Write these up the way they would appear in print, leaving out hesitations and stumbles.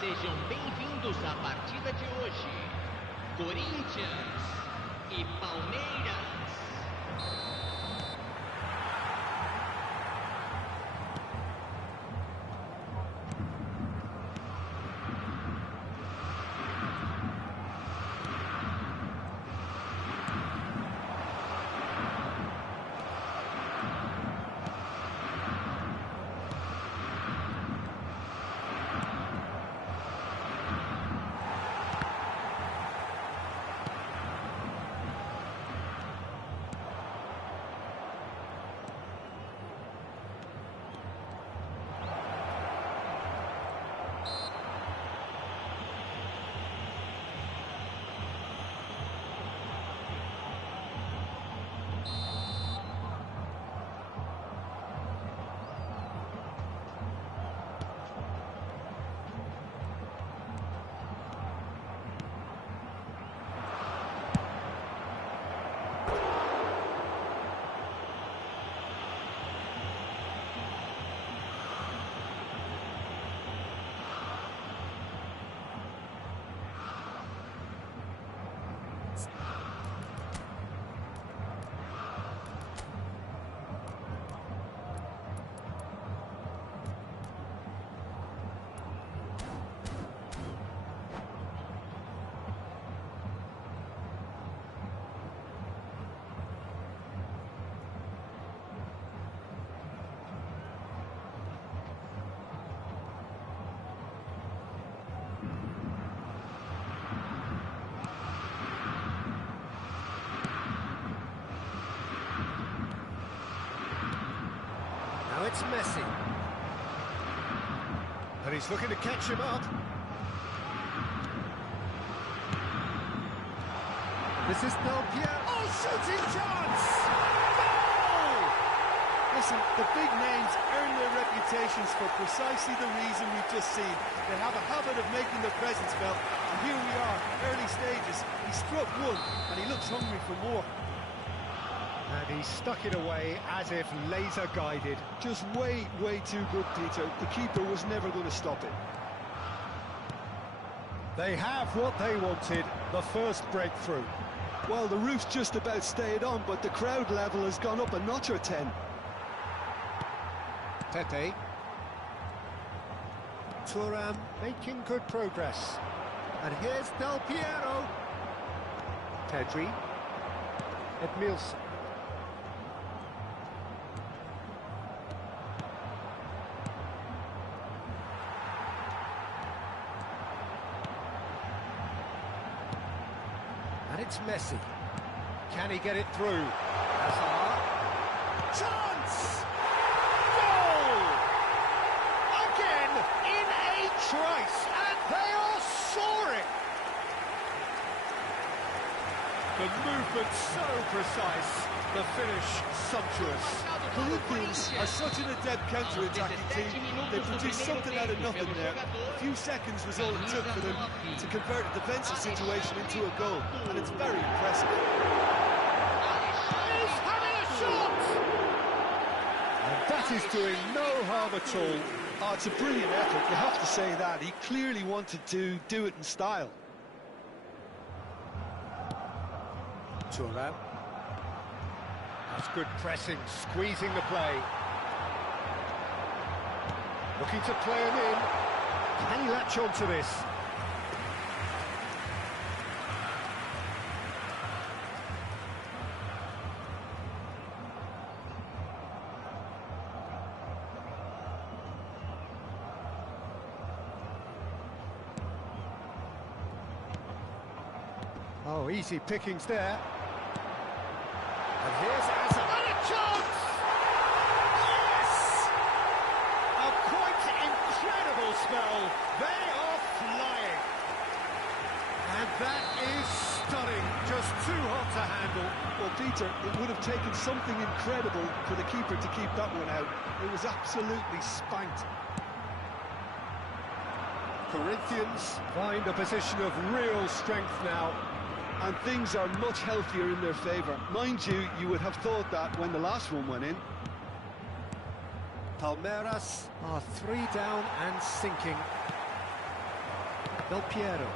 Sejam bem-vindos à partida de hoje. Corinthians e Palmeiras. Now it's Messi. And he's looking to catch him up. This is Del Piero. Oh, shooting chance! Goal! Listen, the big names earn their reputations for precisely the reason we've just seen. They have a habit of making their presence felt, and here we are, early stages. He struck one, and he looks hungry for more. And he stuck it away as if laser-guided. Just way too good, Peter. The keeper was never going to stop it. They have what they wanted, the first breakthrough. Well, the roof's just about stayed on, but the crowd level has gone up a notch or 10. Tete. Thuram making good progress. And here's Del Piero. Pedri. Edmilson. And it's Messi. Can he get it through? Hazard. Chance! Goal! Again in a trice, and they are soaring! The movement so precise, the finish sumptuous. Corinthians are such an adept counter-attacking team. They produced something out of nothing there. A few seconds was all it took for them to convert a defensive situation into a goal, and it's very impressive. He's having a shot! And that is doing no harm at all. Oh, it's a brilliant effort, you have to say that. He clearly wanted to do it in style. Thuram. That's good pressing, squeezing the play. Looking to play him in. Can he latch on to this? Oh, easy pickings there. And here's Hazard. And a chance! Yes! A quite incredible spell. They are flying. And that is stunning. Just too hot to handle. Well, Peter, it would have taken something incredible for the keeper to keep that one out. It was absolutely spanked. Corinthians find a position of real strength now. And things are much healthier in their favour. Mind you, you would have thought that when the last one went in. Palmeiras are 3 down and sinking. Del Piero.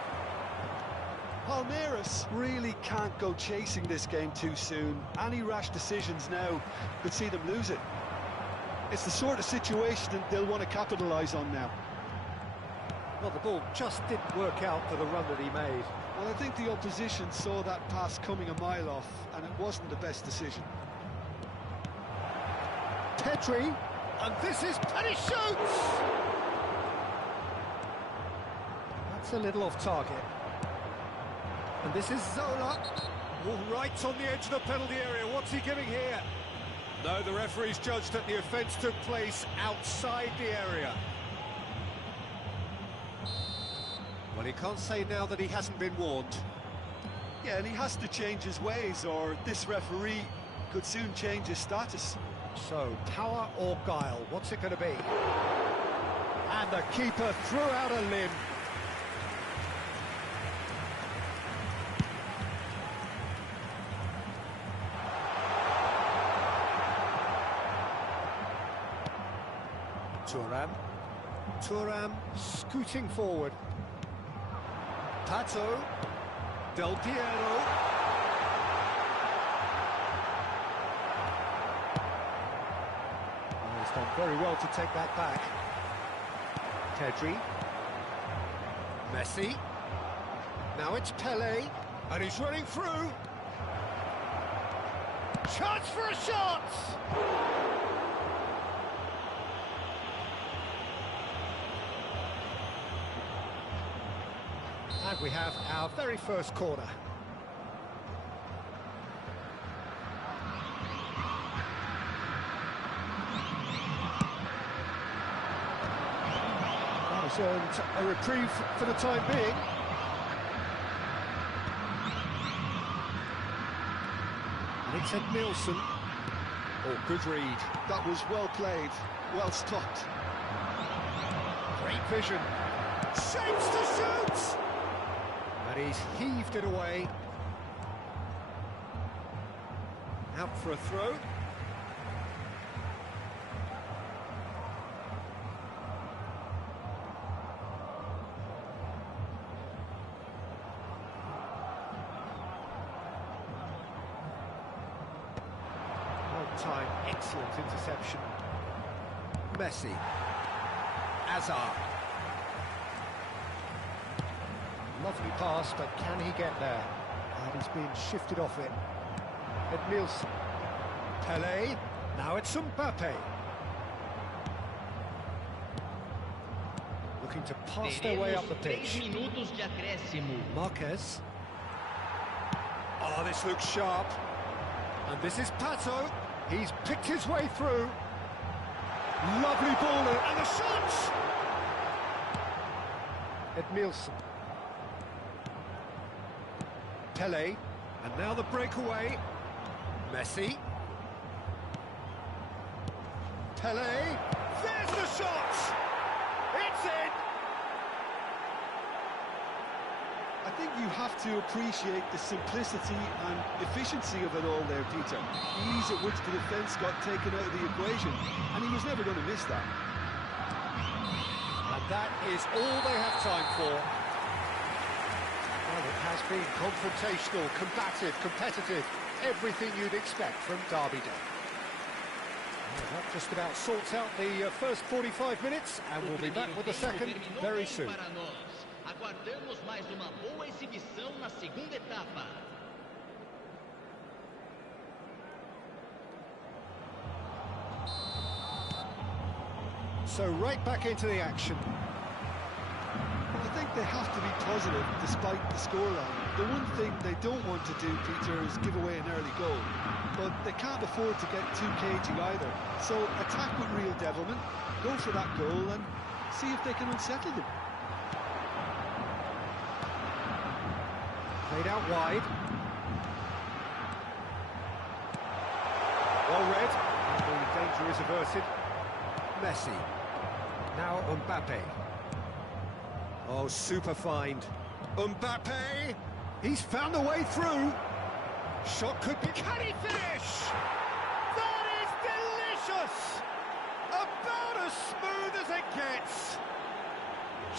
Palmeiras really can't go chasing this game too soon. Any rash decisions now could see them lose it. It's the sort of situation that they'll want to capitalise on now. Well, the ball just didn't work out for the run that he made. Well, I think the opposition saw that pass coming a mile off, and it wasn't the best decision. Pedri, and this is... and he shoots! That's a little off target. And this is Zola. Oh, right on the edge of the penalty area. What's he giving here? No, the referee's judged that the offence took place outside the area. Well, he can't say now that he hasn't been warned. Yeah, and he has to change his ways, or this referee could soon change his status. So, power or guile, what's it going to be? And the keeper threw out a limb. Thuram scooting forward. Pato. Del Piero. Oh, he's done very well to take that back. Pedri. Messi. Now it's Pele. And he's running through. Chance for a shot! And we have our very first corner. That has earned a reprieve for the time being. And it's Ed Nielsen. Oh, good read. That was well played, well stopped. Great vision. Shapes to shoot! And he's heaved it away. Out for a throw. Time, excellent interception. Messi. Hazard. Lovely pass, but can he get there? And he's being shifted off it. Ed Nielsen. Pele. Now it's Mbappe. Looking to pass their way up the pitch. Marquez. Oh, this looks sharp. And this is Pato. He's picked his way through. Lovely ball and the shot! Ed Nielsen. Pele. And now the breakaway. Messi. Pele. There's the shot! It's in! I think you have to appreciate the simplicity and efficiency of it all there, Peter. The ease at which the defence got taken out of the equation, and he was never going to miss that. And that is all they have time for. Well, it has been confrontational, combative, competitive, everything you'd expect from Derby Day. Well, that just about sorts out the first 45 minutes, and we'll be back with the second very soon. Aguardamos mais uma boa exibição na segunda etapa. So right back into the action. I think they have to be positive despite the scoreline. The one thing they don't want to do, Peter, is give away an early goal. But they can't afford to get too cagey either. So attack with real devilment, go for that goal and see if they can unsettle them. Played out wide. Well read. And the danger is averted. Messi. Now Mbappe. Oh, super find. Mbappe! He's found a way through. Shot could be... Can he finish? That is delicious! About as smooth as it gets.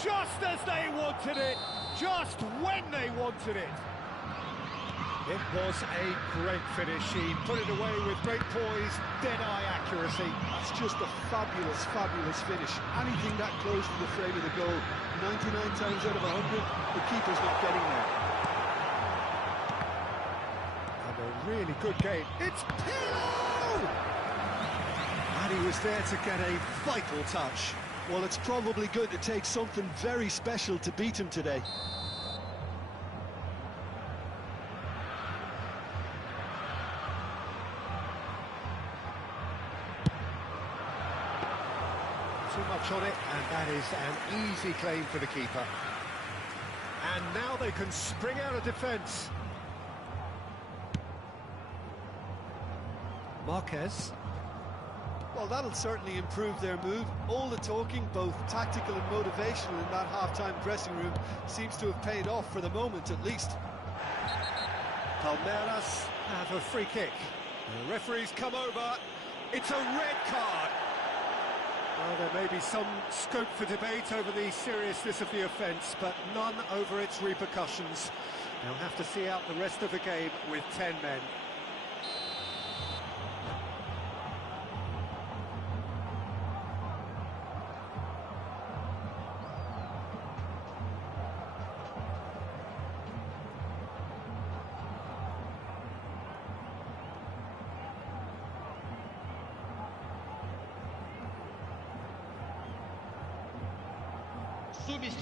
just as they wanted it, just when they wanted it. It was a great finish. He put it away with great poise, dead-eye accuracy. That's just a fabulous, fabulous finish. Anything that close to the frame of the goal, 99 times out of 100, the keeper's not getting there. And a really good game. It's Pirlo! And he was there to get a vital touch. Well, it's probably going to take something very special to beat him today. Too much on it, and that is an easy claim for the keeper. And now they can spring out of defence. Marquez. Well, that'll certainly improve their move. All the talking, both tactical and motivational, in that half-time dressing room seems to have paid off for the moment, at least. Palmeiras have a free kick. The referee's come over. It's a red card. Well, there may be some scope for debate over the seriousness of the offence, but none over its repercussions. They'll have to see out the rest of the game with 10 men.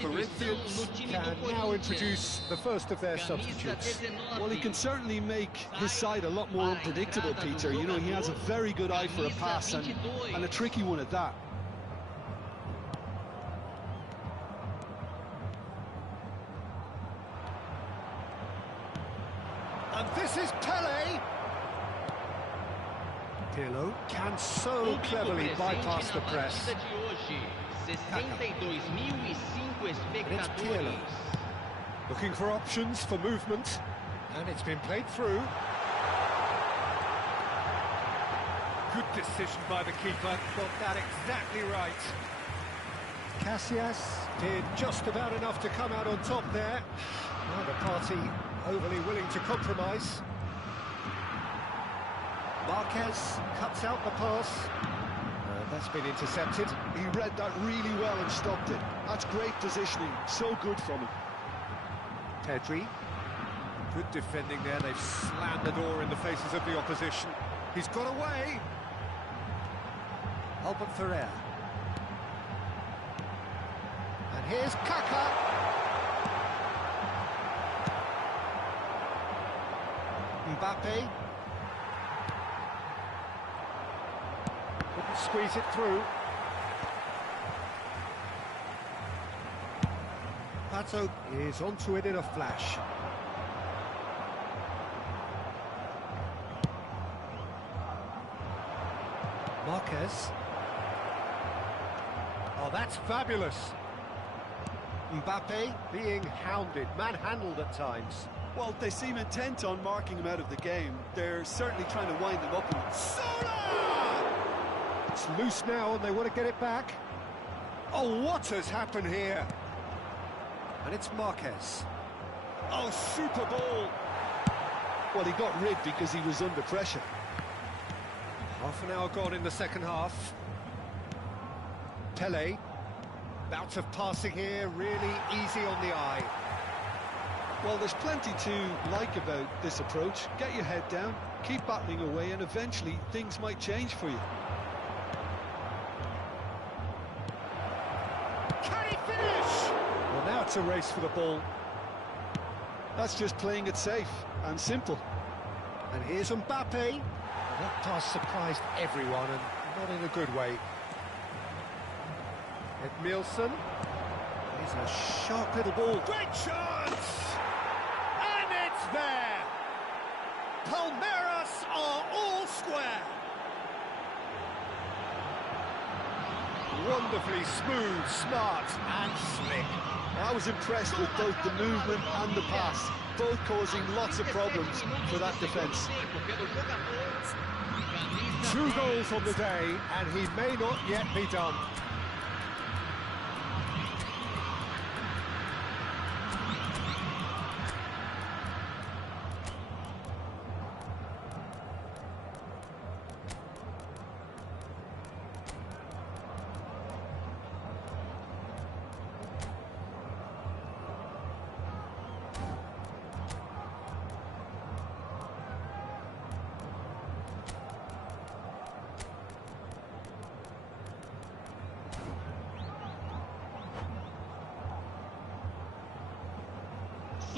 Corinthians can now introduce the first of their substitutes. Well, he can certainly make his side a lot more unpredictable, Peter. You know, he has a very good eye for a pass, and a tricky one at that. And this is Pelé. Pirlo can so cleverly bypass the press. It's Pirlo, looking for options for movement, and it's been played through. Good decision by the keeper, got that exactly right. Casillas did just about enough to come out on top there. Neither party overly willing to compromise. Marquez cuts out the pass. That's been intercepted. He read that really well and stopped it. That's great positioning, so good from him. Pedri, good defending there. They've slammed the door in the faces of the opposition. He's got away. Albert Ferrer. And here's Kaka. Mbappe. Couldn't squeeze it through. Pato is onto it in a flash. Marquez. Oh, that's fabulous. Mbappe being hounded, manhandled at times. Well, they seem intent on marking him out of the game. They're certainly trying to wind him up. It's loose now and they want to get it back. Oh, what has happened here? And it's Marquez. Oh, super ball. Well, he got rid because he was under pressure. Half an hour gone in the second half. Pelé. Bout of passing here, really easy on the eye. Well, there's plenty to like about this approach. Get your head down, keep battling away, and eventually things might change for you. Can he finish? Well, now it's a race for the ball. That's just playing it safe and simple. And here's Mbappe. Well, that pass surprised everyone, and not in a good way. Edmilson. Here's a sharp little ball. Great chance! And it's there! Palmeiras are all square. Wonderfully smooth, smart and slick. I was impressed with both the movement and the pass, both causing lots of problems for that defence. 2 goals on the day, and he may not yet be done.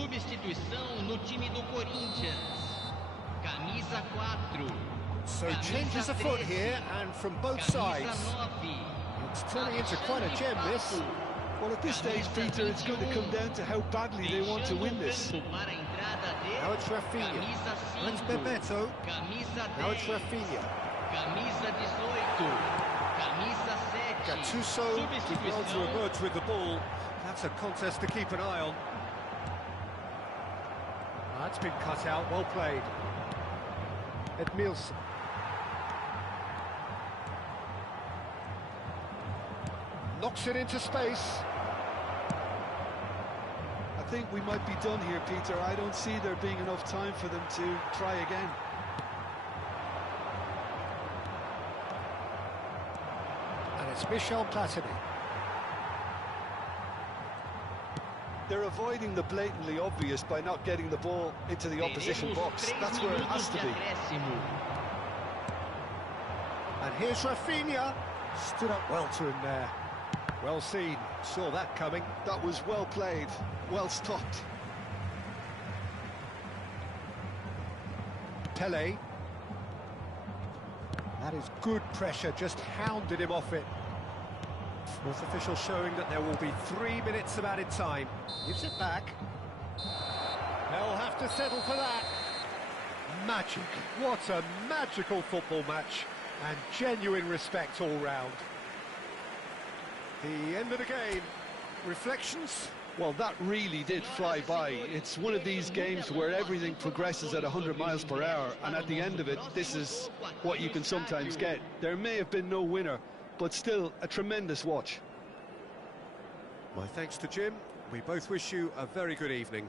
Substituição no time do Corinthians. Camisa 4. So changes afoot here, and from both sides. It's turning into quite a gem, this. Well, at this stage, Peter, it's going to come down to how badly they want to win this. Now it's Rafinha. That's Bebeto. Now it's Rafinha. Camisa 18. Camisa 7. Gattuso did well to emerge with the ball. That's a contest to keep an eye on. That's been cut out, well played. Edmilson. Knocks it into space. I think we might be done here, Peter. I don't see there being enough time for them to try again. And it's Michel Platini. They're avoiding the blatantly obvious by not getting the ball into the opposition box. That's where it has to be. And here's Rafinha. Stood up well to him there. Well seen. Saw that coming. That was well played, well stopped. Pele. That is good pressure, just hounded him off it. Fourth official showing that there will be 3 minutes of added time. Gives it back. They'll have to settle for that. Magic. What a magical football match. And genuine respect all round. The end of the game. Reflections? Well, that really did fly by. It's one of these games where everything progresses at 100 miles per hour, and at the end of it, this is what you can sometimes get. There may have been no winner, but still a tremendous watch. My thanks to Jim. We both wish you a very good evening.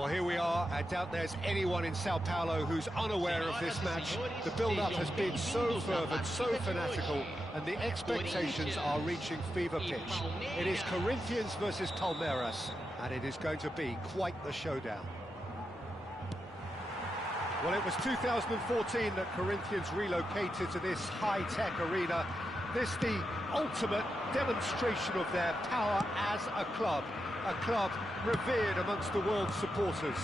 Well, here we are. I doubt there's anyone in Sao Paulo who's unaware of this match. The build-up has been so fervent, so fanatical, and the expectations are reaching fever pitch. It is Corinthians versus Palmeiras, and it is going to be quite the showdown. Well, it was 2014 that Corinthians relocated to this high-tech arena. This the ultimate demonstration of their power as a club revered amongst the world's supporters.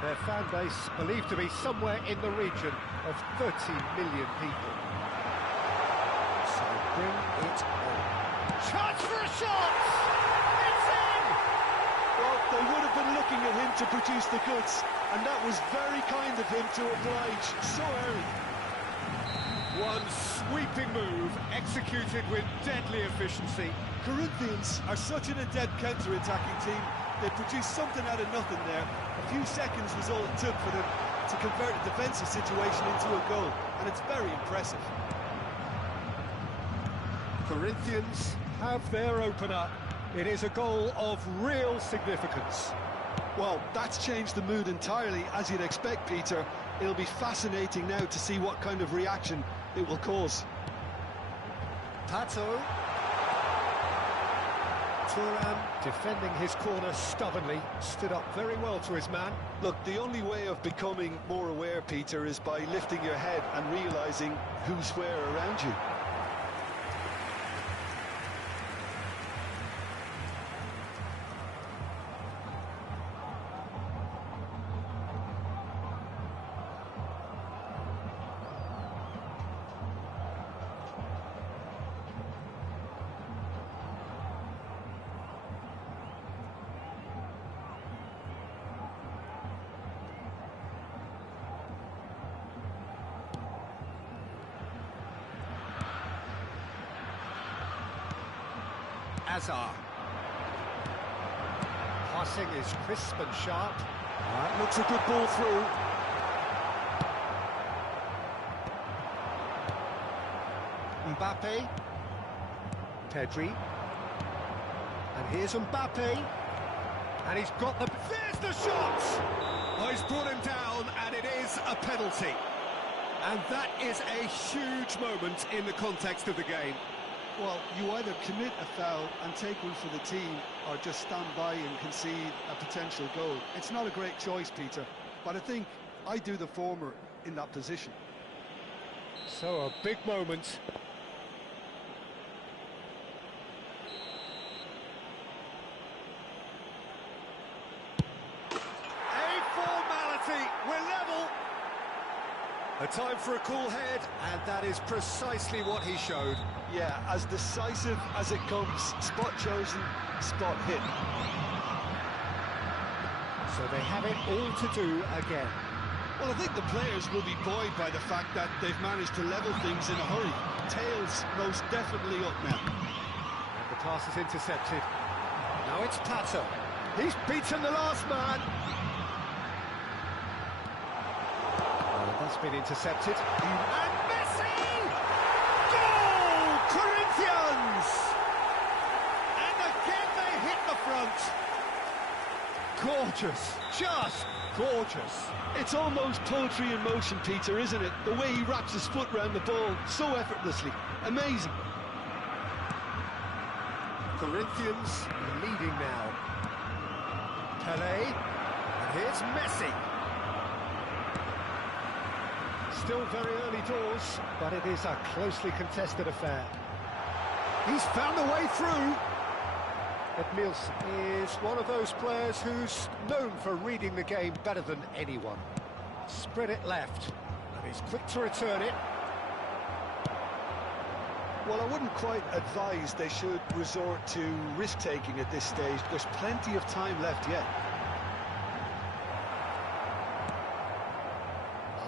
Their fan base believed to be somewhere in the region of 30 million people. So bring it on. Chance for a shot! It's in! Well, they would have been looking at him to produce the goods, and that was very kind of him to oblige so early. One sweeping move, executed with deadly efficiency. Corinthians are such an adept counter-attacking team. They produced something out of nothing there. A few seconds was all it took for them to convert a defensive situation into a goal, and it's very impressive. Corinthians have their opener. It is a goal of real significance. Well, that's changed the mood entirely, as you'd expect, Peter. It'll be fascinating now to see what kind of reaction it will cause. Pato. Turan, defending his corner stubbornly, stood up very well to his man. Look, the only way of becoming more aware, Peter, is by lifting your head and realising who's where around you. Azar. Passing is crisp and sharp. That looks a good ball through. Mbappe. Pedri. And here's Mbappe. And he's got the... There's the shot! Oh, he's brought him down, and it is a penalty. And that is a huge moment in the context of the game. Well, you either commit a foul and take one for the team, or just stand by and concede a potential goal. It's not a great choice, Peter, but I think I do the former in that position. So a big moment. A formality, we're level. A time for a cool head, and that is precisely what he showed. Yeah, as decisive as it comes. Spot chosen, spot hit. So they have it all to do again. Well, I think the players will be buoyed by the fact that they've managed to level things in a hurry. Tails most definitely up now. And the pass is intercepted. Now it's Pato. He's beaten the last man. That's been intercepted. And Messi! Goal! Corinthians! And again they hit the front. Gorgeous, just gorgeous. It's almost poetry in motion, Peter, isn't it? The way he wraps his foot round the ball so effortlessly. Amazing. Corinthians leading now. Pelé, and here's Messi. Still very early doors, but it is a closely contested affair. He's found a way through. Edmils is one of those players who's known for reading the game better than anyone. Spread it left, and he's quick to return it. Well, I wouldn't quite advise they should resort to risk-taking at this stage. There's plenty of time left yet.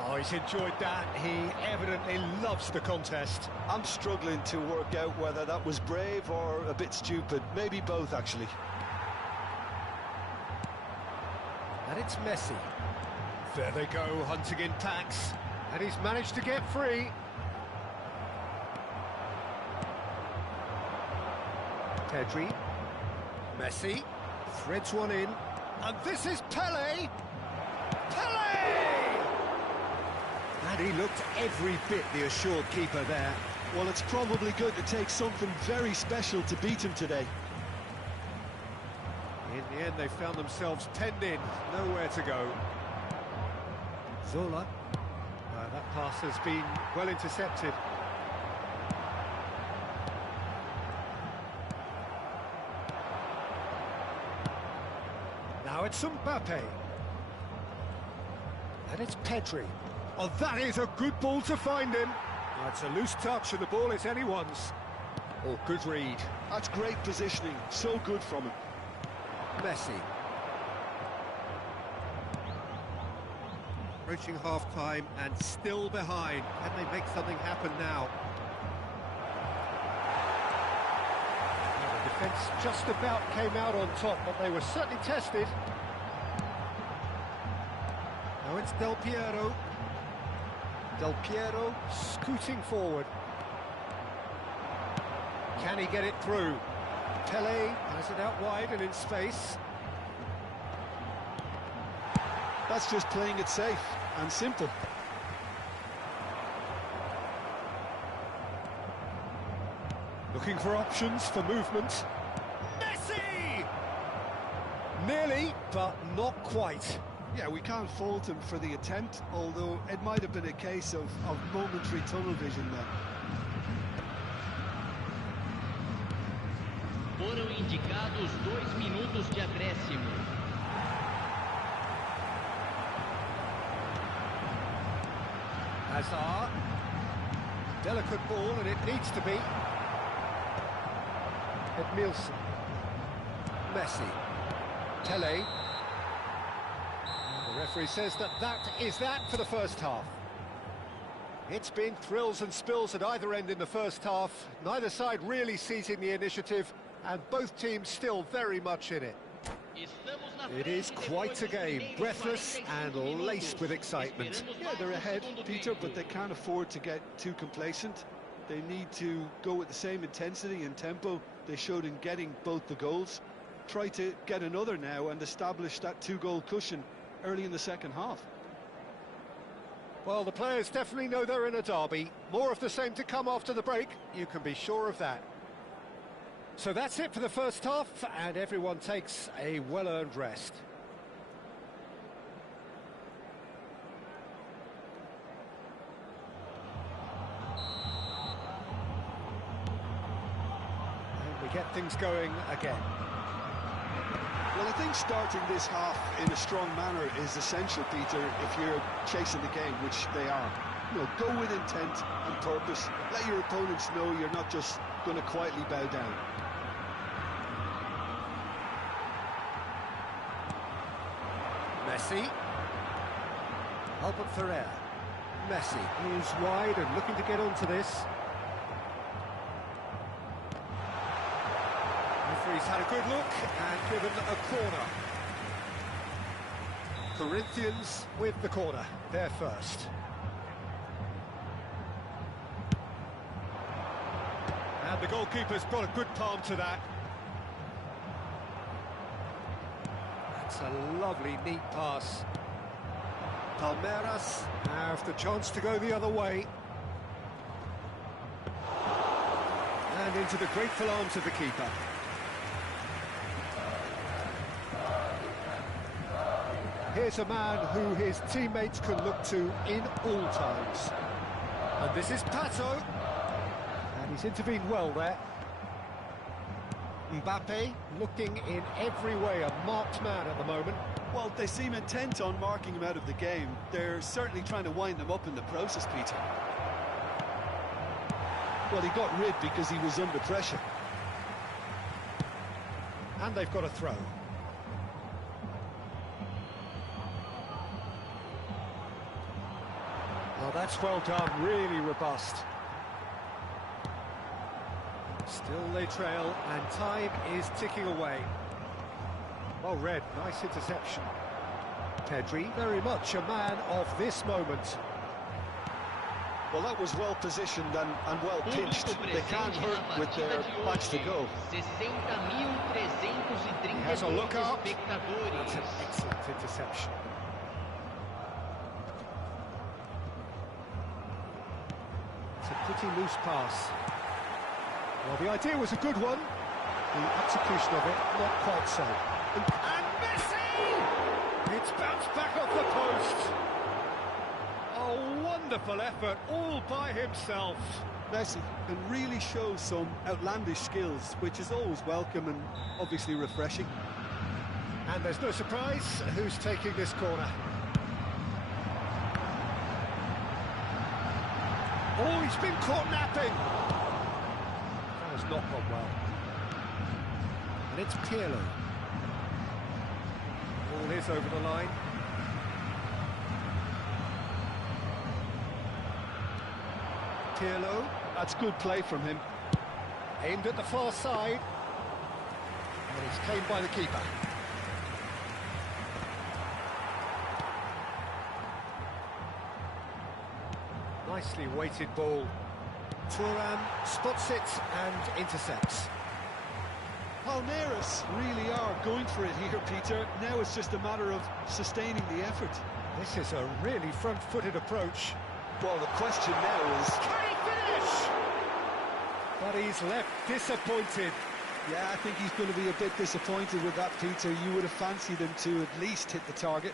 Oh, he's enjoyed that. He evidently loves the contest. I'm struggling to work out whether that was brave or a bit stupid. Maybe both, actually. And it's Messi. There they go, hunting in packs. And he's managed to get free. Pedri. Messi. Threads one in. And this is Pele! Pele! And he looked every bit the assured keeper there. Well, it's probably going to take something very special to beat him today. In the end, they found themselves penned in, nowhere to go. Zola. That pass has been well intercepted. Now it's Mbappe. And it's Pedri. Oh, that is a good ball to find him. It's a loose touch and the ball is anyone's. Oh, good read. That's great positioning, so good from him. Messi. Approaching half-time and still behind. Can they make something happen now? Well, the defence just about came out on top, but they were certainly tested. Now it's Del Piero. Del Piero scooting forward. Can he get it through? Pele has it out wide and in space. That's just playing it safe and simple. Looking for options for movement. Messi! Nearly, but not quite. Yeah, we can't fault him for the attempt, although it might have been a case of momentary tunnel vision there. Foram indicados 2 minutos de acréscimo. Hazard. Delicate ball, and it needs to be. Edmilson. Messi. Tele. The referee says that is that for the first half. It's been thrills and spills at either end in the first half. Neither side really seizing the initiative, and both teams still very much in it. It is quite a game, breathless and laced with excitement. Yeah, they're ahead, Peter, but they can't afford to get too complacent. They need to go with the same intensity and tempo they showed in getting both the goals. Try to get another now and establish that 2-goal cushion early in the second half. Well, the players definitely know they're in a derby. More of the same to come after the break, you can be sure of that. So that's it for the first half, and everyone takes a well-earned rest. And we get things going again. Well, I think starting this half in a strong manner is essential, Peter, if you're chasing the game, which they are. You know, go with intent and purpose. Let your opponents know you're not just going to quietly bow down. Messi. Albert Ferrer. Messi is wide and looking to get onto this. Referee's had a good look and given a corner. Corinthians with the corner, they're first. And the goalkeeper's brought a good palm to that. That's a lovely, neat pass. Palmeiras have the chance to go the other way. And into the grateful arms of the keeper. Here's a man who his teammates can look to in all times. And this is Pato. And he's intervened well there. Mbappe looking in every way a marked man at the moment. Well, they seem intent on marking him out of the game. They're certainly trying to wind him up in the process, Peter. Well, he got rid because he was under pressure. And they've got a throw. Well, that's well done, really robust. Still they trail, and time is ticking away. Well read, nice interception. Pedri, very much a man of this moment. Well, that was well positioned and well pinched. They can't hurt with their match to go. 60.332 He has a look up. espectadores. That's an excellent interception. It's a pretty loose pass. Well, the idea was a good one. The execution of it, not quite so. And Messi! It's bounced back off the post. A wonderful effort, all by himself. Messi can really show some outlandish skills, which is always welcome and obviously refreshing. And there's no surprise who's taking this corner. Oh, he's been caught napping. That has not gone well. And it's Pirlo. Ball is over the line. Pirlo, That's good play from him. aimed at the far side. And it's claimed by the keeper. Nicely weighted ball. Thuram spots it and intercepts. Palmeiras really are going for it here, Peter. Now it's just a matter of sustaining the effort. This is a really front-footed approach. Well, the question now is... Can he finish? But he's left disappointed. Yeah, I think he's going to be a bit disappointed with that, Peter. You would have fancied him to at least hit the target.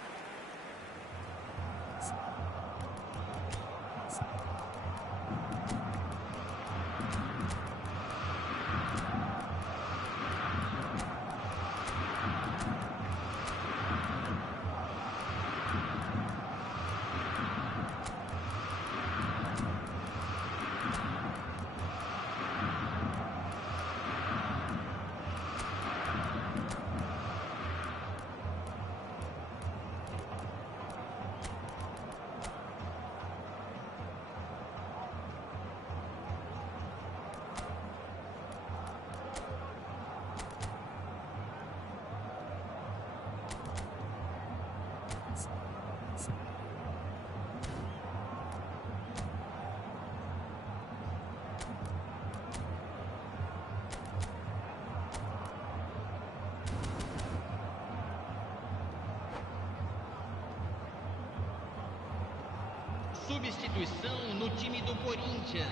Substituição no time do Corinthians.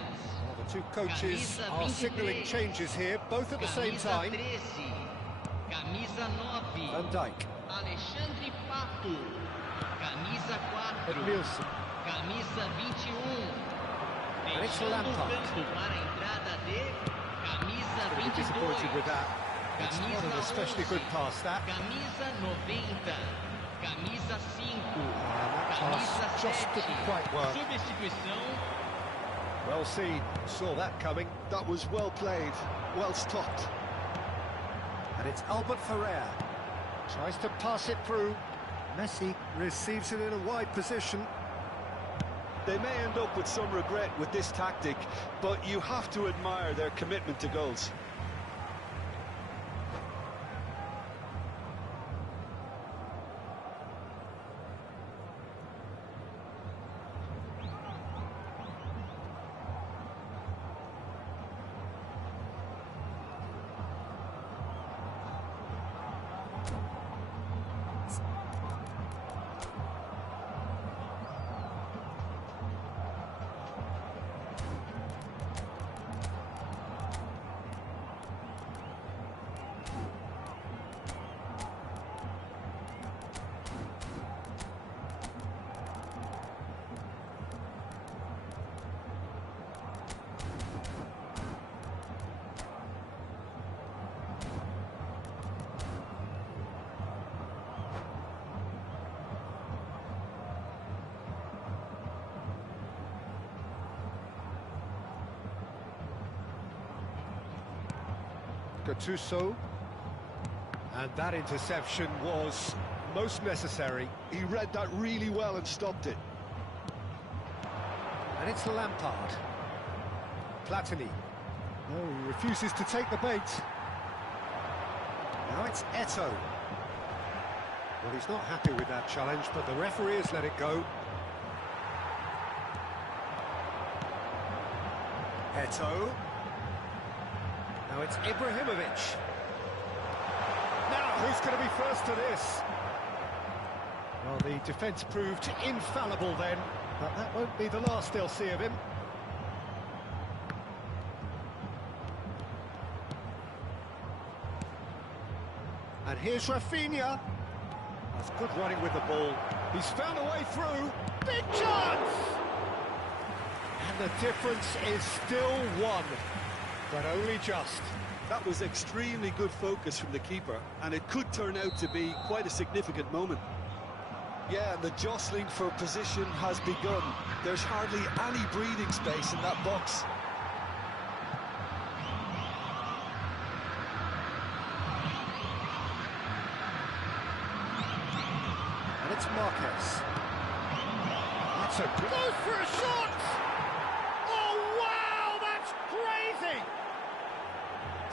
Well, the two coaches Camisa are 23. signalling changes here, both at the same Camisa time. 13. Camisa 9. Van Dijk. Alexandre Pato. Camisa 4. Edmilson. Camisa 21. And it's Deixando o Lampard. campo para a entrada de camisa Pretty 22. disappointed with that. It's not Camisa an especially good 11. pass, that. Camisa 90. Camisa 5. that Camisa pass just 7. didn't quite work. Substituição. Well seen, saw that coming. That was well played, well stopped. And it's Albert Ferrer. Tries to pass it through. Messi receives it in a wide position. They may end up with some regret with this tactic, but you have to admire their commitment to goals. Gattuso. And that interception was most necessary. He read that really well and stopped it. And it's Lampard. Platini. No, he refuses to take the bait. Now it's Eto'o. Well, he's not happy with that challenge, but the referee has let it go. Eto. Now it's Ibrahimovic. Now, who's going to be first to this? Well, the defence proved infallible then, but that won't be the last they'll see of him. And here's Rafinha. That's good running with the ball. He's found a way through. Big chance! And the difference is still one, but only just. That was extremely good focus from the keeper, and it could turn out to be quite a significant moment. Yeah, and the jostling for position has begun. There's hardly any breathing space in that box. And it's Marquez. That's a goes for a shot! Oh wow, that's crazy!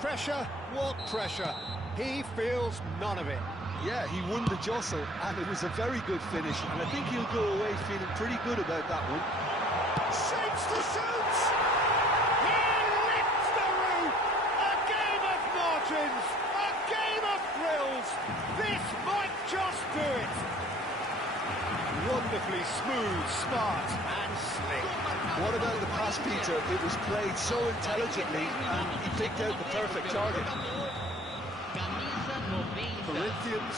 Pressure, what pressure? He feels none of it. Yeah, he won the jostle, and it was a very good finish, and I think he'll go away feeling pretty good about that one. Shapes to shoot! He lifts the roof! A game of margins! A game of thrills! This might just do it! Wonderfully smooth, smart and slick. What about the pass, Peter? It was played so intelligently, and he picked out the perfect target. Corinthians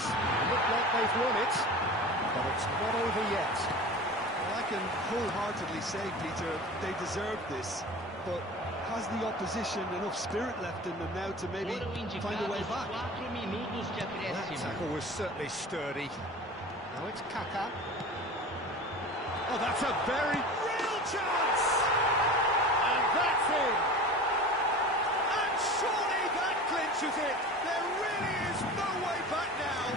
look like they've won it, but it's not over yet. Well, I can wholeheartedly say, Peter, they deserved this, but has the opposition enough spirit left in them now to maybe find a way back? That tackle was certainly sturdy. Now it's Kaká. Oh, that's a very real chance! And that's in! And surely that clinches it! There really is no way back now!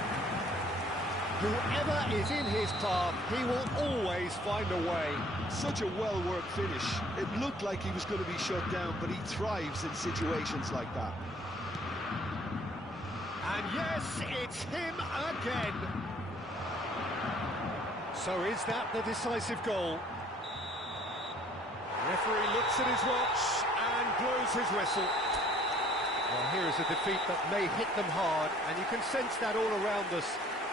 Whoever is in his path, he will always find a way. Such a well-worked finish. It looked like he was going to be shut down, but he thrives in situations like that. And yes, it's him again! So is that the decisive goal? The referee looks at his watch and blows his whistle. Well, here is a defeat that may hit them hard, and you can sense that all around us.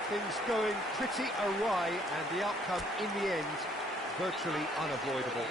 Things going pretty awry, and the outcome in the end virtually unavoidable.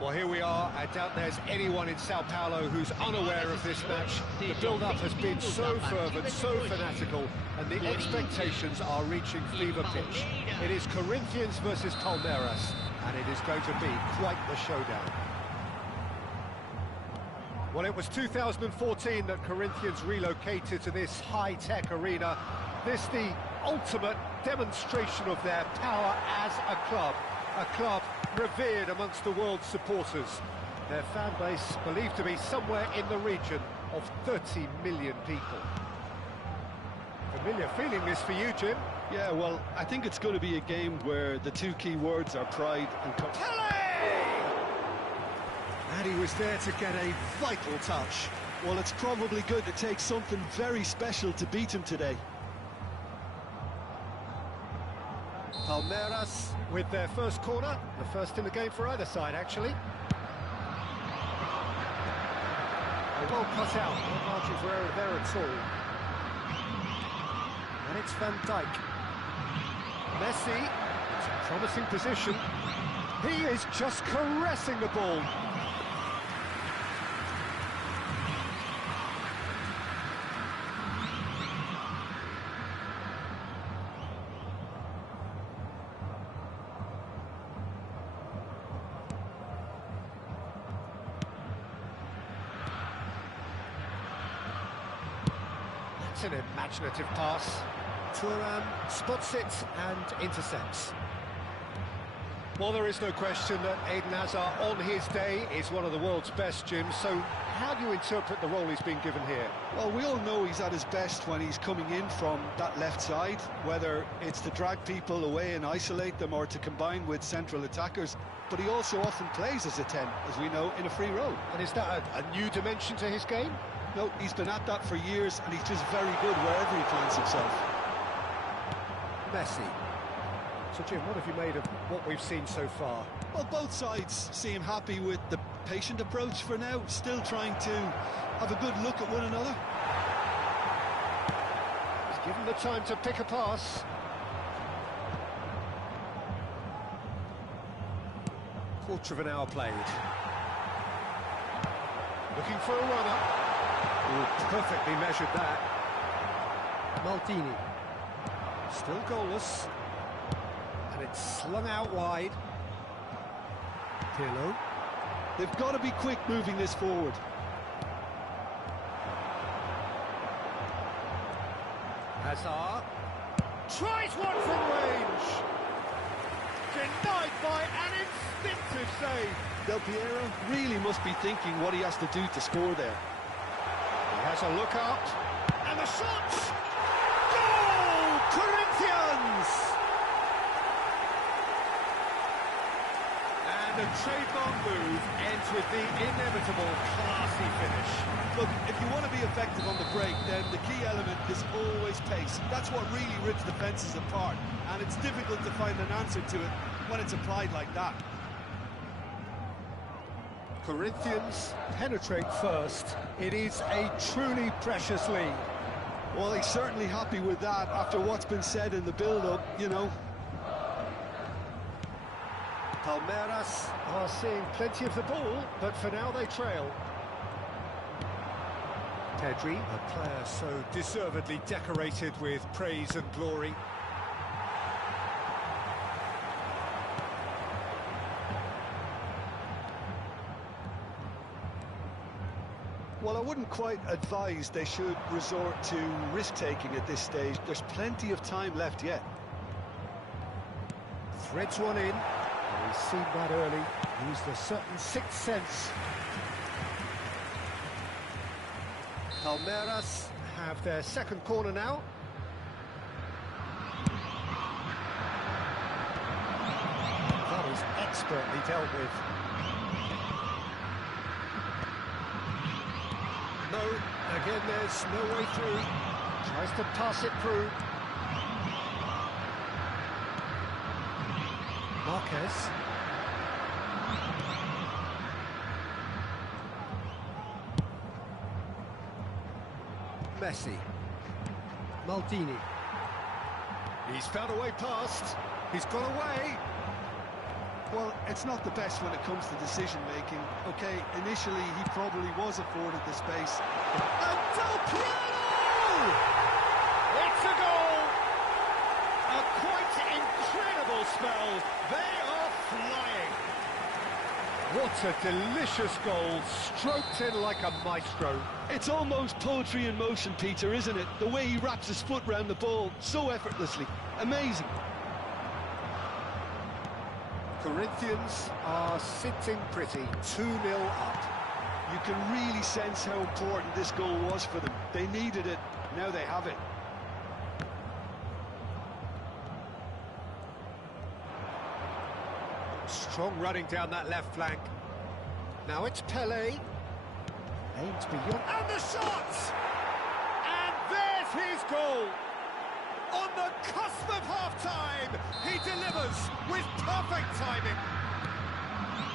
Well, here we are. I doubt there's anyone in Sao Paulo who's unaware of this match. The build-up has been so fervent, so fanatical, and the expectations are reaching fever pitch. It is Corinthians versus Palmeiras, and it is going to be quite the showdown. Well, it was 2014 that Corinthians relocated to this high-tech arena. This the ultimate demonstration of their power as a club revered amongst the world's supporters. Their fan base believed to be somewhere in the region of 30 million people. Familiar feeling this for you, Jim? Yeah, well, I think it's going to be a game where the two key words are pride and And he was there to get a vital touch. Well, it's probably going to take something very special to beat him today. Palmeiras with their first corner, the first in the game for either side, actually. A well cut out, no margin for error there at all. And it's Van Dijk. Messi, it's a promising position. He is just caressing the ball. It's an imaginative pass. Thuram spots it and intercepts. Well, there is no question that Eden Hazard, on his day, is one of the world's best, Jim. So how do you interpret the role he's been given here? Well, we all know he's at his best when he's coming in from that left side, whether it's to drag people away and isolate them or to combine with central attackers. But he also often plays as a 10, as we know, in a free role. And is that a new dimension to his game? No, he's been at that for years, and he's just very good wherever he finds himself. Messi. So, Jim, what have you made of what we've seen so far? Well, both sides seem happy with the patient approach for now, still trying to have a good look at one another. He's given the time to pick a pass. Quarter of an hour played. Looking for a runner. Ooh, perfectly measured that. Maldini. Still goalless. And it's slung out wide. Pirlo. They've got to be quick moving this forward. Hazard. Tries one from range. Denied by an instinctive save. Del Piero really must be thinking what he has to do to score there. He has a look up. And the shot! Goal! Corinthians! And the trademark move ends with the inevitable classy finish. Look, if you want to be effective on the break, then the key element is always pace. That's what really rips defences apart, and it's difficult to find an answer to it when it's applied like that. Corinthians penetrate first. It is a truly precious lead. Well, he's certainly happy with that after what's been said in the build-up, you know. Palmeiras are seeing plenty of the ball, but for now they trail. Pedri, a player so deservedly decorated with praise and glory. Well, I wouldn't quite advise they should resort to risk-taking at this stage. There's plenty of time left yet. Threads one in. He's seen that early. Used a certain sixth sense. Palmeiras have their second corner now. That was expertly dealt with. No, again there's no way through. Tries to pass it through. Marquez. Messi. Maldini. He's found a way past. He's got away. Well, it's not the best when it comes to decision-making. OK, initially he probably was afforded the space. And Del Piero! It's a goal! A quite incredible spell. They are flying. What a delicious goal, stroked in like a maestro. It's almost poetry in motion, Peter, isn't it? The way he wraps his foot round the ball so effortlessly. Amazing. Corinthians are sitting pretty, 2-0 up. You can really sense how important this goal was for them. They needed it, now they have it. Strong running down that left flank. Now it's Pele. Aims beyond. And the shot! And there's his goal! On the cusp of half-time, he delivers with perfect timing.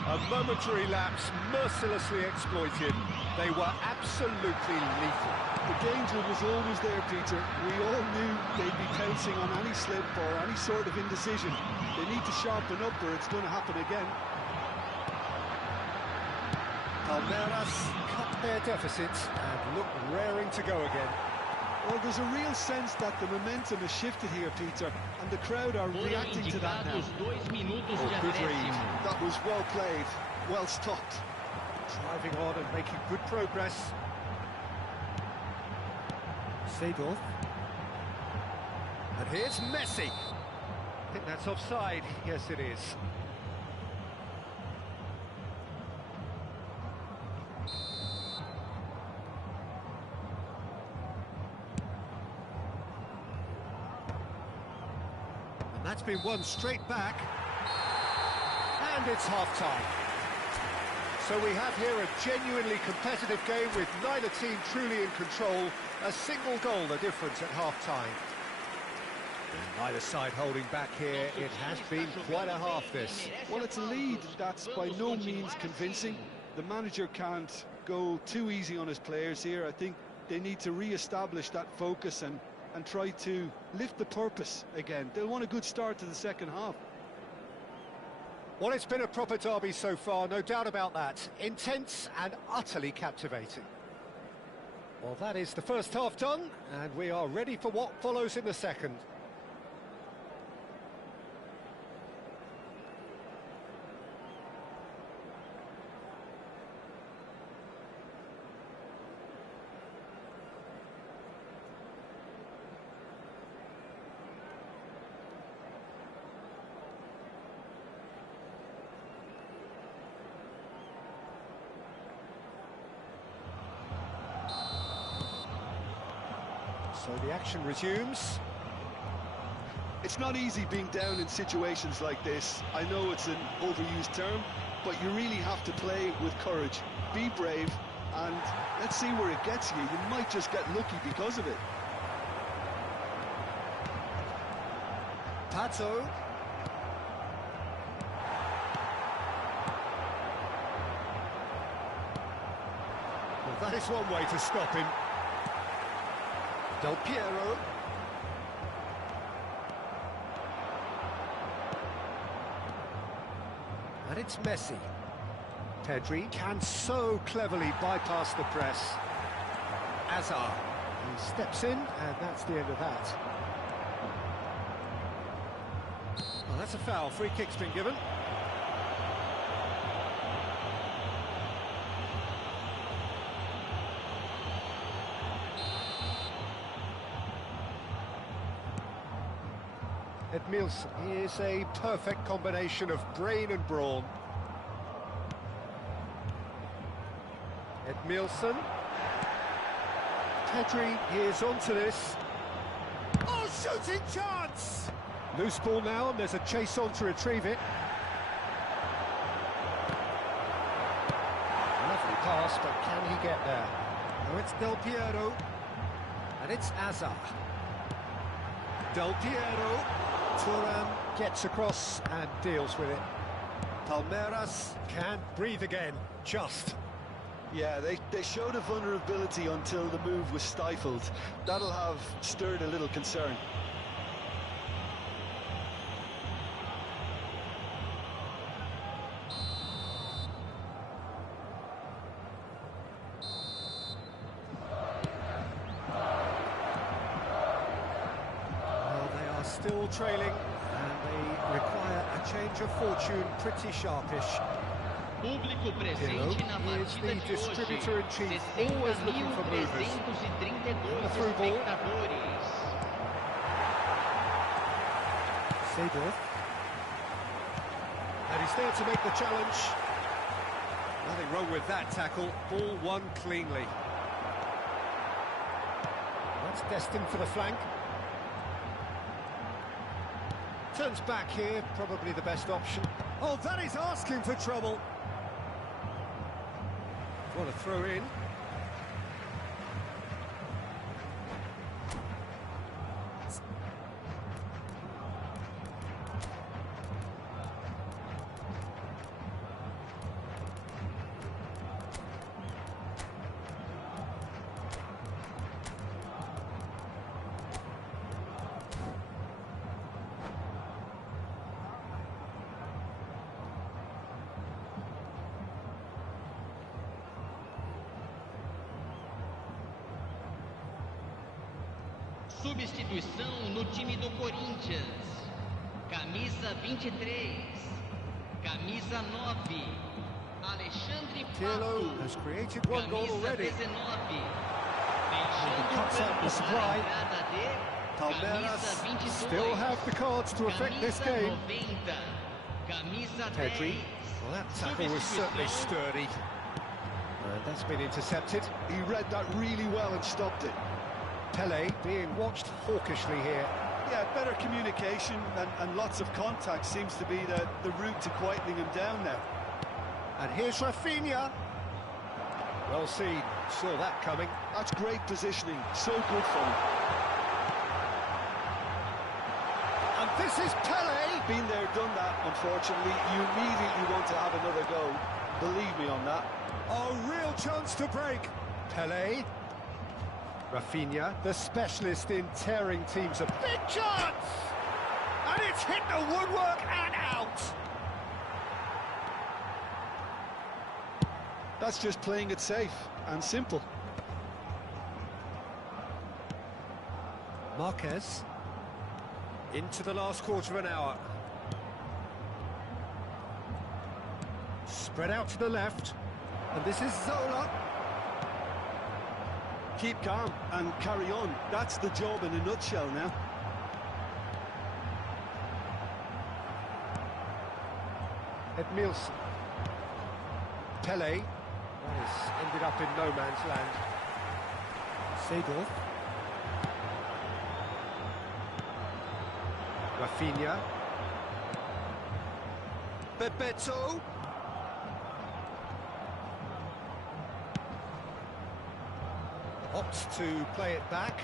A momentary lapse mercilessly exploited. They were absolutely lethal. The danger was always there, Peter. We all knew they'd be pouncing on any slip or any sort of indecision. They need to sharpen up or it's going to happen again. Palmeiras cut their deficits and look raring to go again. Well, there's a real sense that the momentum has shifted here, Peter, and the crowd are reacting to that now. Good read. That was well played, well stopped. Driving on and making good progress. Seedorf. And here's Messi. I think that's offside. Yes, it is. And that's been won straight back. And it's half-time. So we have here a genuinely competitive game with neither team truly in control. A single goal the difference at half-time. Neither side holding back here. It has been quite a half, this. Well, it's a lead that's by no means convincing. The manager can't go too easy on his players here. I think they need to re-establish that focus and try to lift the purpose again. They'll want a good start to the second half. Well, it's been a proper derby so far, no doubt about that. Intense and utterly captivating. Well, that is the first half done, and we are ready for what follows in the second. So the action resumes. It's not easy being down in situations like this. I know it's an overused term, but you really have to play with courage. Be brave, and let's see where it gets you. You might just get lucky because of it. Pato. Well, that is one way to stop him. Del Piero. And it's Messi. Pedri can so cleverly bypass the press. Hazard. He steps in, and that's the end of that. Well, that's a foul. Free kick's been given. Edmilson is a perfect combination of brain and brawn. Edmilson. Pedri is onto this. Oh, shooting chance! Loose ball now, and there's a chase on to retrieve it. Lovely pass, but can he get there? No, it's Del Piero. And it's Hazard. Del Piero. Turan gets across and deals with it. Palmeiras can't breathe again, just. Yeah, they showed a vulnerability until the move was stifled. That'll have stirred a little concern. still trailing, and they require a change of fortune pretty sharpish. Público Pirlo presente na is partida the de distributor-in-chief, hoje. always looking for movers. 60.332 The through ball. espectadores. Seedorf. And he's there to make the challenge. Nothing wrong with that tackle, ball won cleanly. That's destined for the flank. Turns back here, probably the best option. Oh, that is asking for trouble. What a throw in. Substituição no time do Corinthians. Camisa 23. Camisa 9. Alexandre Pirlo Pato. has created one goal Camisa already. 19. He cuts out the supply. Palmeiras still have the cards to affect this game. Pedri. Well, that tackle was certainly sturdy. And that's been intercepted. He read that really well and stopped it. Pele being watched hawkishly here. Yeah, better communication and lots of contact seems to be the route to quietening him down now. And here's Rafinha. Well seen, saw that coming. That's great positioning, so good for him. And this is Pele. Been there, done that, unfortunately. You immediately want to have another go. Believe me on that. A real chance to break. Pele. Rafinha, the specialist in tearing teams apart. Big chance! And it's hit the woodwork and out. That's just playing it safe and simple. Marquez. Into the last quarter of an hour. Spread out to the left. And this is Zola. Keep calm and carry on. That's the job in a nutshell now. Edmilson. Pele. That has ended up in no man's land. Seedorf. Rafinha. Bebeto. Opts to play it back.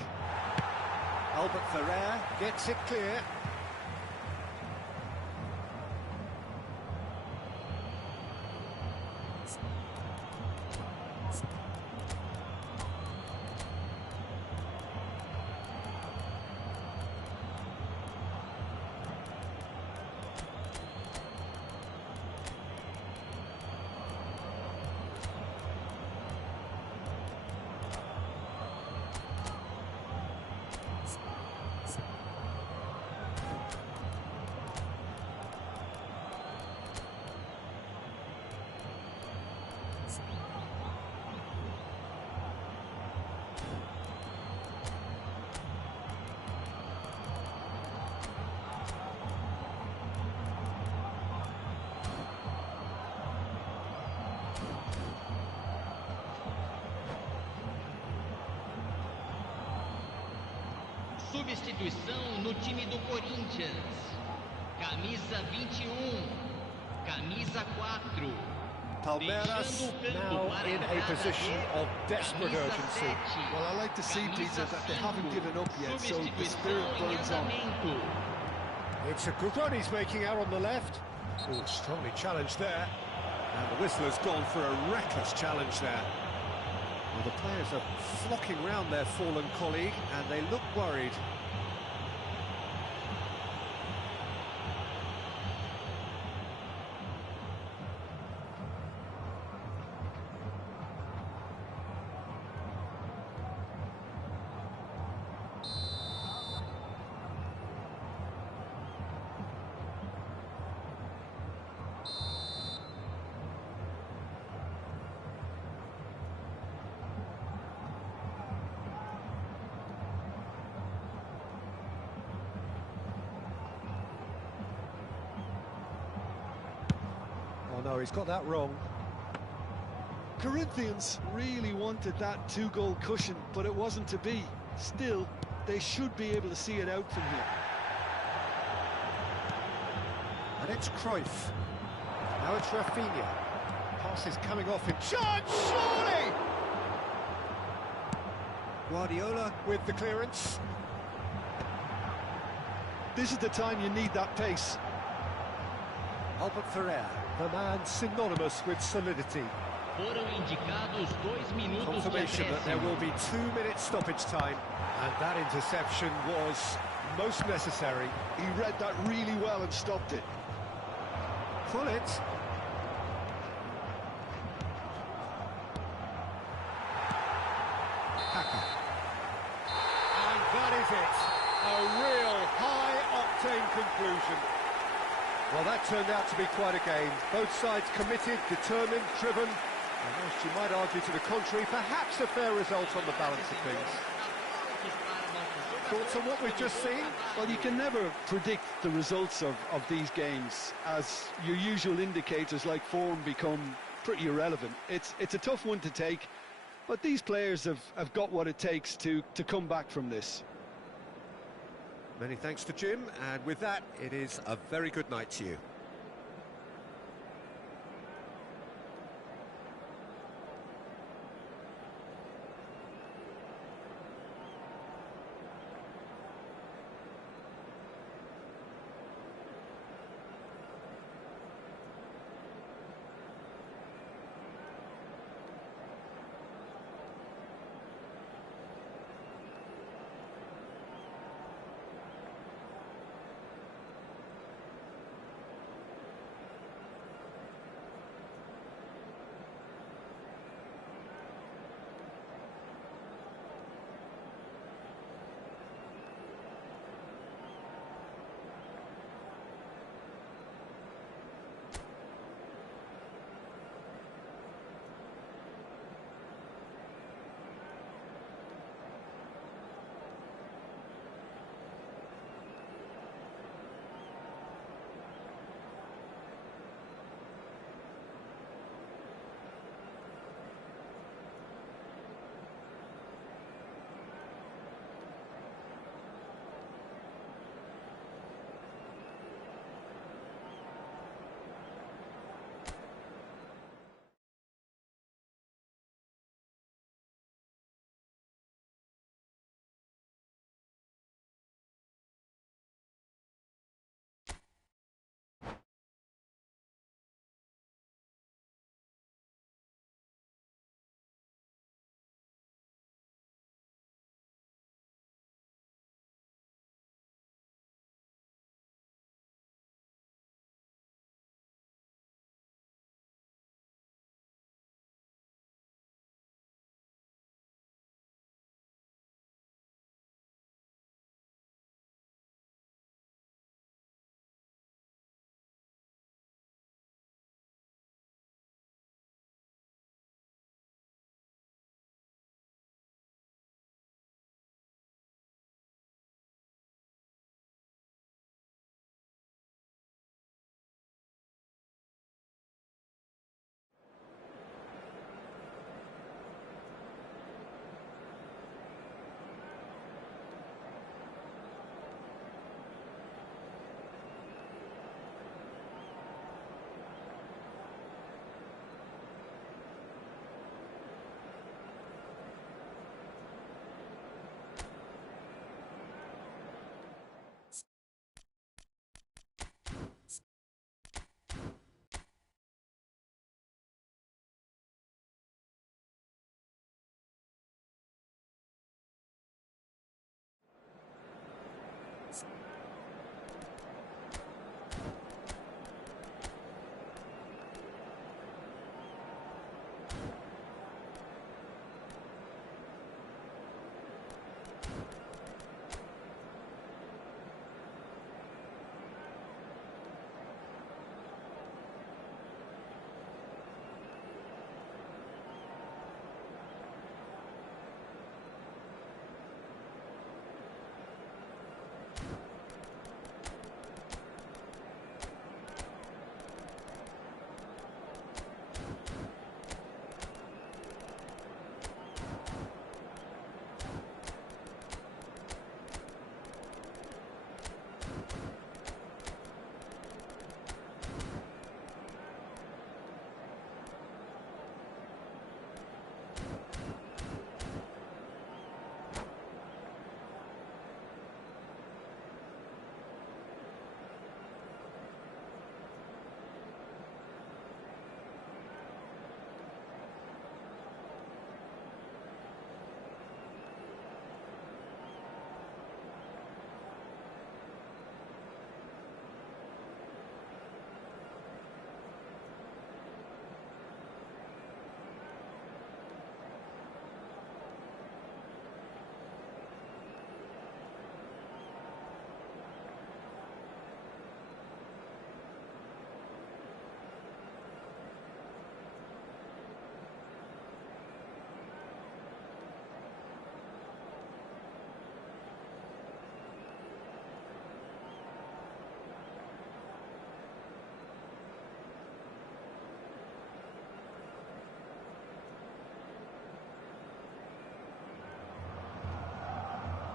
Albert Ferrer gets it clear. Substituição no time do Corinthians. Camisa 21. Camisa 4. Palmeiras now in a position of desperate urgency. Well, I like to see, Peter, that they haven't given up yet, so the spirit burns on. It's a good run he's making out on the left. Oh, strongly challenged there. And the whistle has gone for a reckless challenge there. Well, the players are flocking round their fallen colleague, and they look worried. No, he's got that wrong. Corinthians really wanted that 2-goal cushion, but it wasn't to be. Still, they should be able to see it out from here. And it's Cruyff. Now it's Rafinha. Pass is coming off in charge, surely! Guardiola with the clearance. This is the time you need that pace. Albert Ferrer, the man synonymous with solidity. Foram indicados 2 minutos de Confirmation that there will acréscimo. be 2 minutes stoppage time. And that interception was most necessary. He read that really well and stopped it. Pull it. Haka. And that is it. A real high-octane conclusion. Well, that turned out to be quite a game. Both sides committed, determined, driven. And whilst you might argue to the contrary, perhaps a fair result on the balance of things. Thoughts on what we've just seen? Well, you can never predict the results of these games, as your usual indicators like form become pretty irrelevant. It's a tough one to take, but these players have got what it takes to come back from this. Many thanks to Jim, and with that, it is a very good night to you.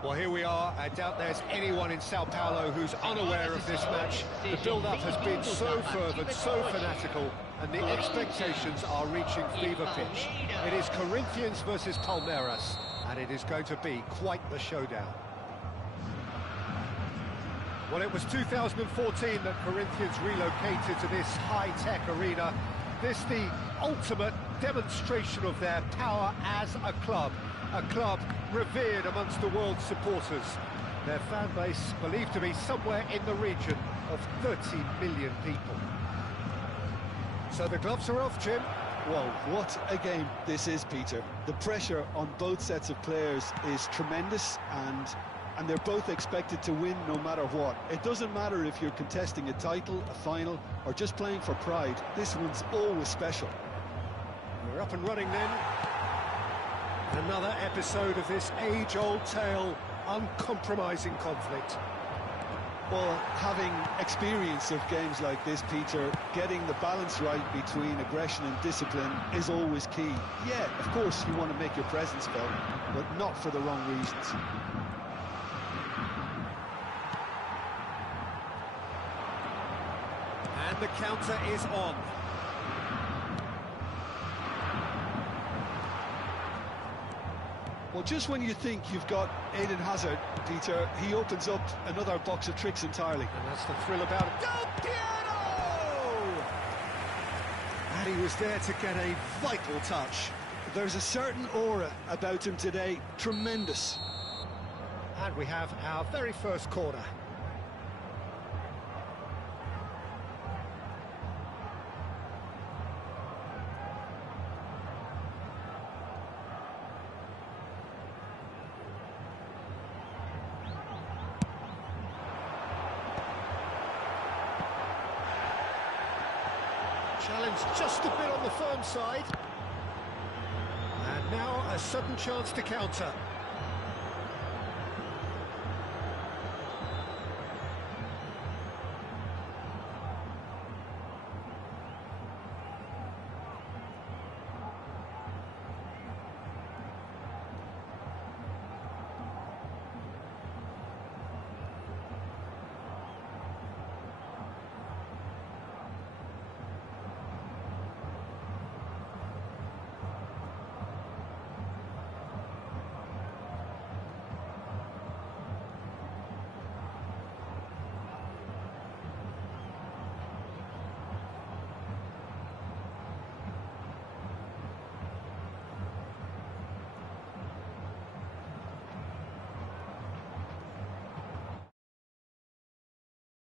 Well, here we are. I doubt there's anyone in Sao Paulo who's unaware of this match. The build-up has been so fervent, so fanatical, and the expectations are reaching fever pitch. It is Corinthians versus Palmeiras, and it is going to be quite the showdown. Well, it was 2014 that Corinthians relocated to this high-tech arena. This the ultimate demonstration of their power as a club revered amongst the world's supporters. Their fan base believed to be somewhere in the region of 30 million people. So the gloves are off, Jim. Well, what a game this is, Peter. The pressure on both sets of players is tremendous, and they're both expected to win no matter what. It doesn't matter if you're contesting a title, a final, or just playing for pride. This one's always special. We're up and running then. Another episode of this age-old tale, uncompromising conflict. Well, having experience of games like this, Peter, getting the balance right between aggression and discipline is always key. Yeah, of course you want to make your presence felt, but not for the wrong reasons. And the counter is on. Well, just when you think you've got Eden Hazard, Peter, he opens up another box of tricks entirely. And that's the thrill about it. Del Piero! And he was there to get a vital touch. There's a certain aura about him today, tremendous. And we have our very first corner. Challenge just a bit on the firm side. And now a sudden chance to counter.